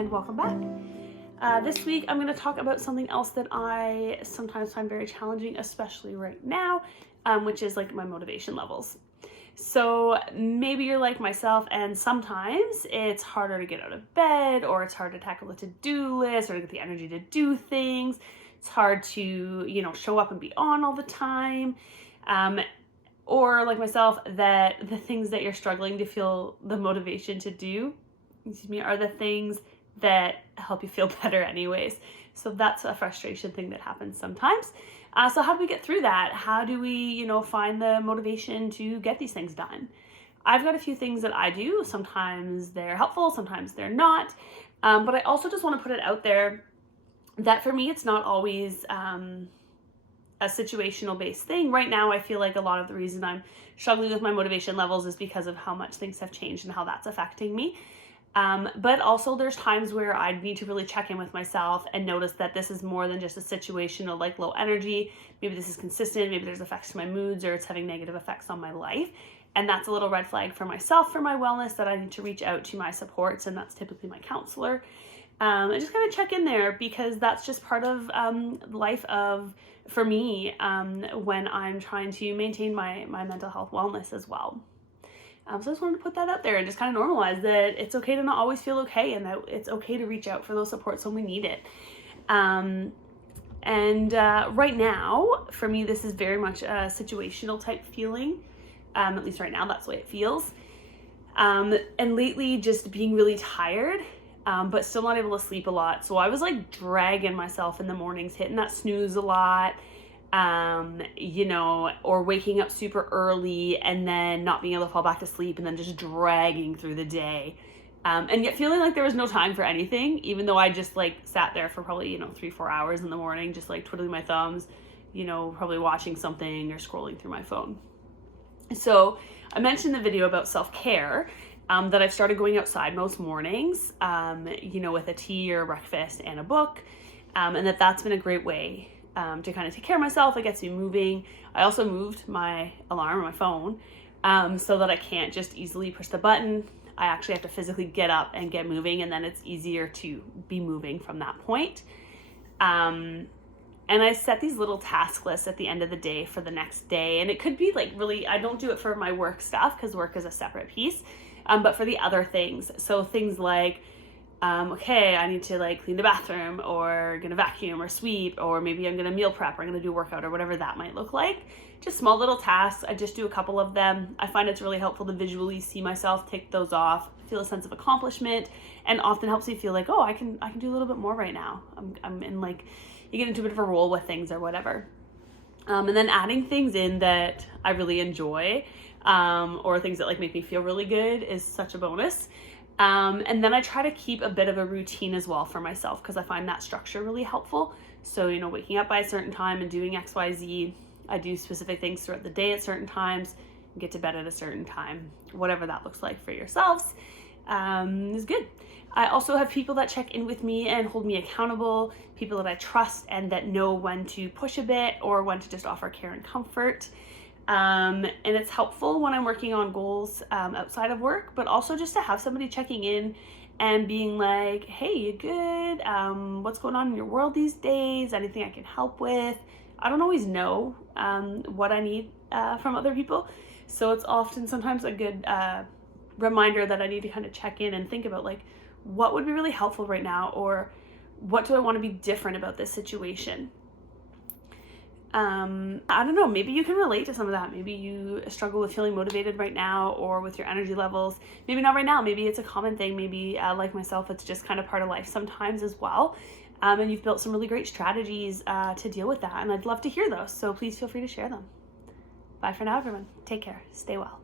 and welcome back. This week I'm going to talk about something else that I sometimes find very challenging, especially right now, which is like my motivation levels. So maybe you're like myself and sometimes it's harder to get out of bed, or it's hard to tackle the to-do list or to get the energy to do things. It's hard to, show up and be on all the time. Or like myself, that the things that you're struggling to feel the motivation to do, are the things that help you feel better anyways. So that's a frustration thing that happens sometimes. So how do we get through that? How do we, find the motivation to get these things done? I've got a few things that I do. Sometimes they're helpful, sometimes they're not. But I also just want to put it out there that for me, it's not always a situational based thing. Right now, I feel like a lot of the reason I'm struggling with my motivation levels is because of how much things have changed and how that's affecting me. But also there's times where I need to really check in with myself and notice that this is more than just a situational, like low energy. Maybe this is consistent, maybe there's effects to my moods, or it's having negative effects on my life. And that's a little red flag for myself, for my wellness, that I need to reach out to my supports, and that's typically my counselor. And just kind of check in there, because that's just part of life for me when I'm trying to maintain my mental health wellness as well. So I just wanted to put that out there and just kind of normalize that it's okay to not always feel okay, and that it's okay to reach out for those supports when we need it. Right now, for me, this is very much a situational type feeling. At least right now, that's the way it feels. And lately, just being really tired, but still not able to sleep a lot. So I was like dragging myself in the mornings, hitting that snooze a lot. Or waking up super early and then not being able to fall back to sleep, and then just dragging through the day. And yet feeling like there was no time for anything, even though I just like sat there for probably, 3-4 hours in the morning, just like twiddling my thumbs, probably watching something or scrolling through my phone. So I mentioned the video about self-care, that I've started going outside most mornings, with a tea or breakfast and a book. And that's been a great way to kind of take care of myself. It gets me moving. I also moved my alarm on my phone so that I can't just easily push the button. I actually have to physically get up and get moving, and then it's easier to be moving from that point. And I set these little task lists at the end of the day for the next day. And it could be like really, I don't do it for my work stuff because work is a separate piece, but for the other things. So things like, okay, I need to like clean the bathroom, or gonna vacuum or sweep, or maybe I'm gonna meal prep, or I'm gonna do a workout, or whatever that might look like. Just small little tasks. I just do a couple of them. I find it's really helpful to visually see myself take those off, feel a sense of accomplishment, and often helps me feel like, oh, I can do a little bit more right now. I'm in, like, you get into a bit of a roll with things or whatever. And then adding things in that I really enjoy, or things that like make me feel really good, is such a bonus. And then I try to keep a bit of a routine as well for myself, because I find that structure really helpful. So, waking up by a certain time and doing X, Y, Z. I do specific things throughout the day at certain times, get to bed at a certain time, whatever that looks like for yourselves, is good. I also have people that check in with me and hold me accountable, people that I trust and that know when to push a bit or when to just offer care and comfort. And it's helpful when I'm working on goals outside of work, but also just to have somebody checking in and being like, hey, you good? What's going on in your world these days? Anything I can help with? I don't always know what I need from other people. So it's often sometimes a good reminder that I need to kind of check in and think about, like, what would be really helpful right now, or what do I want to be different about this situation? I don't know, maybe you can relate to some of that. Maybe you struggle with feeling motivated right now, or with your energy levels. Maybe not right now. Maybe it's a common thing. Maybe like myself, it's just kind of part of life sometimes as well. And you've built some really great strategies to deal with that. And I'd love to hear those. So please feel free to share them. Bye for now, everyone. Take care. Stay well.